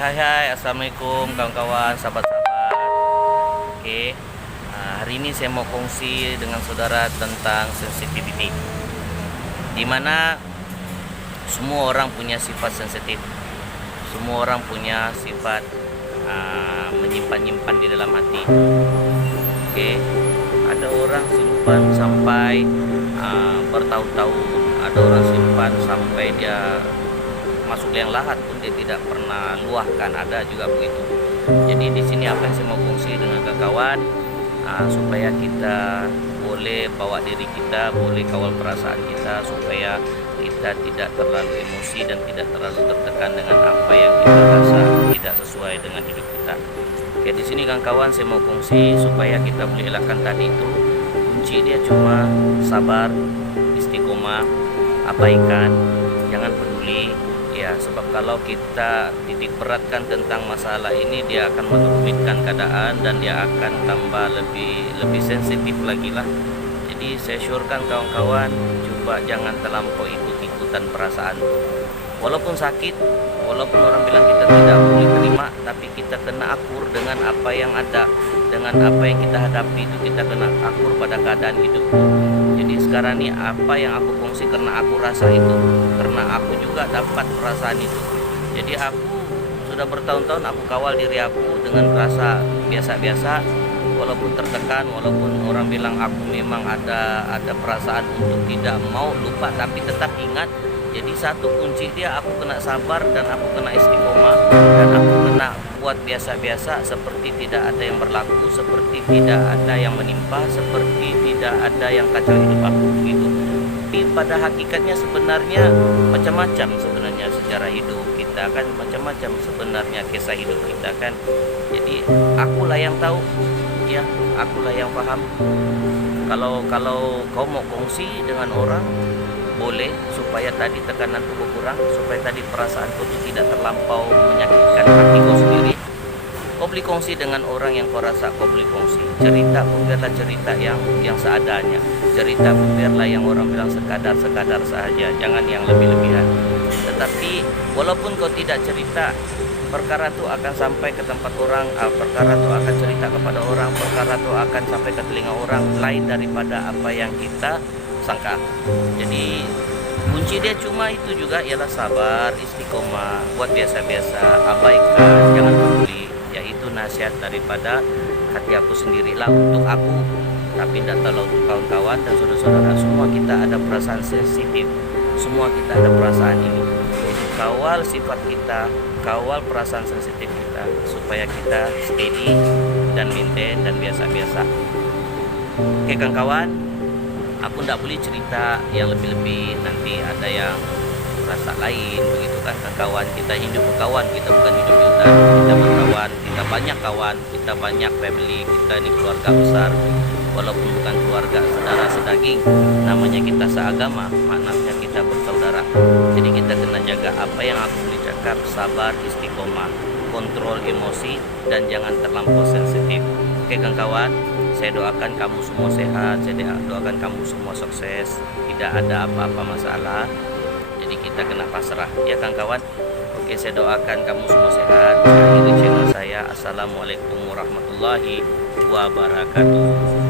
Hai, assalamualaikum kawan-kawan, sahabat-sahabat. Oke, hari ini saya mau kongsi dengan saudara tentang sensitivity, dimana semua orang punya sifat sensitif, semua orang punya sifat menyimpan-nyimpan di dalam hati. Oke, ada orang simpan sampai bertahun-tahun, ada orang simpan sampai dia masuk liang lahat pun dia tidak pernah luahkan, ada juga begitu. Jadi di sini apa yang saya mau kongsi dengan kawan, supaya kita boleh bawa diri kita, boleh kawal perasaan kita, supaya kita tidak terlalu emosi dan tidak terlalu tertekan dengan apa yang kita rasa tidak sesuai dengan hidup kita. Oke, di sini kawan-kawan saya mau kongsi supaya kita boleh elakkan tadi itu. Kunci dia cuma sabar, istiqomah, abaikan, jangan peduli. Ya, sebab kalau kita titik beratkan tentang masalah ini, dia akan merumitkan keadaan dan dia akan tambah lebih sensitif lagi lah. Jadi saya syorkan kawan-kawan, coba jangan terlampau ikut-ikutan perasaan. Walaupun sakit, walaupun orang bilang kita tidak boleh terima, tapi kita kena akur dengan apa yang ada, dengan apa yang kita hadapi itu, kita kena akur pada keadaan hidup. Jadi sekarang ini apa yang aku kongsi karena aku rasa itu, karena aku juga dapat perasaan itu. Jadi aku sudah bertahun-tahun aku kawal diri aku dengan rasa biasa-biasa, walaupun tertekan, walaupun orang bilang aku memang ada perasaan untuk tidak mau lupa, tapi tetap ingat. Jadi satu kunci dia, aku kena sabar dan aku kena istiqomah dan aku kena buat biasa-biasa, seperti tidak ada yang berlaku, seperti tidak ada yang menimpa, seperti tidak ada yang kacau hidup aku gitu. Tapi pada hakikatnya sebenarnya macam-macam sebenarnya sejarah hidup kita kan, macam-macam sebenarnya kisah hidup kita kan. Jadi akulah yang tahu, ya akulah yang paham. Kalau kau mau kongsi dengan orang, boleh, supaya tadi tekanan tubuh kurang, supaya tadi perasaan kau tidak terlampau menyakitkan hati kau sendiri. Kau boleh kongsi dengan orang yang kau rasa kau boleh kongsi. Cerita pun biarlah cerita yang seadanya. Cerita pun biarlah yang orang bilang sekadar saja, jangan yang lebih-lebihan. Tetapi walaupun kau tidak cerita, perkara itu akan sampai ke tempat orang, perkara itu akan cerita kepada orang, perkara itu akan sampai ke telinga orang lain daripada apa yang kita sangka. Jadi kunci dia cuma itu juga, ialah sabar, istiqomah, buat biasa-biasa, abaikan, jangan peduli. Yaitu nasihat daripada hati aku sendirilah untuk aku, tapi tidak terlalu untuk kawan-kawan dan saudara-saudara. Semua kita ada perasaan sensitif, semua kita ada perasaan ini. Jadi kawal sifat kita, kawal perasaan sensitif kita, supaya kita steady dan maintain dan biasa-biasa. Oke kawan-kawan, aku tidak boleh cerita yang lebih-lebih, nanti ada yang rasa lain begitu kan. Kawan, kita hidup berkawan, kita bukan hidup di hutan, kita berkawan, kita banyak kawan, kita banyak family, kita ini keluarga besar, walaupun bukan keluarga saudara sedaging, namanya kita seagama, maknanya kita bersaudara. Jadi kita kena jaga apa yang aku boleh cakap, sabar, istiqomah, kontrol emosi, dan jangan terlampau sensitif. Oke kawan, saya doakan kamu semua sehat, saya doakan kamu semua sukses, tidak ada apa-apa masalah. Jadi kita kena pasrah, ya kawan. Oke, saya doakan kamu semua sehat. Akhiri channel saya. Assalamualaikum warahmatullahi wabarakatuh.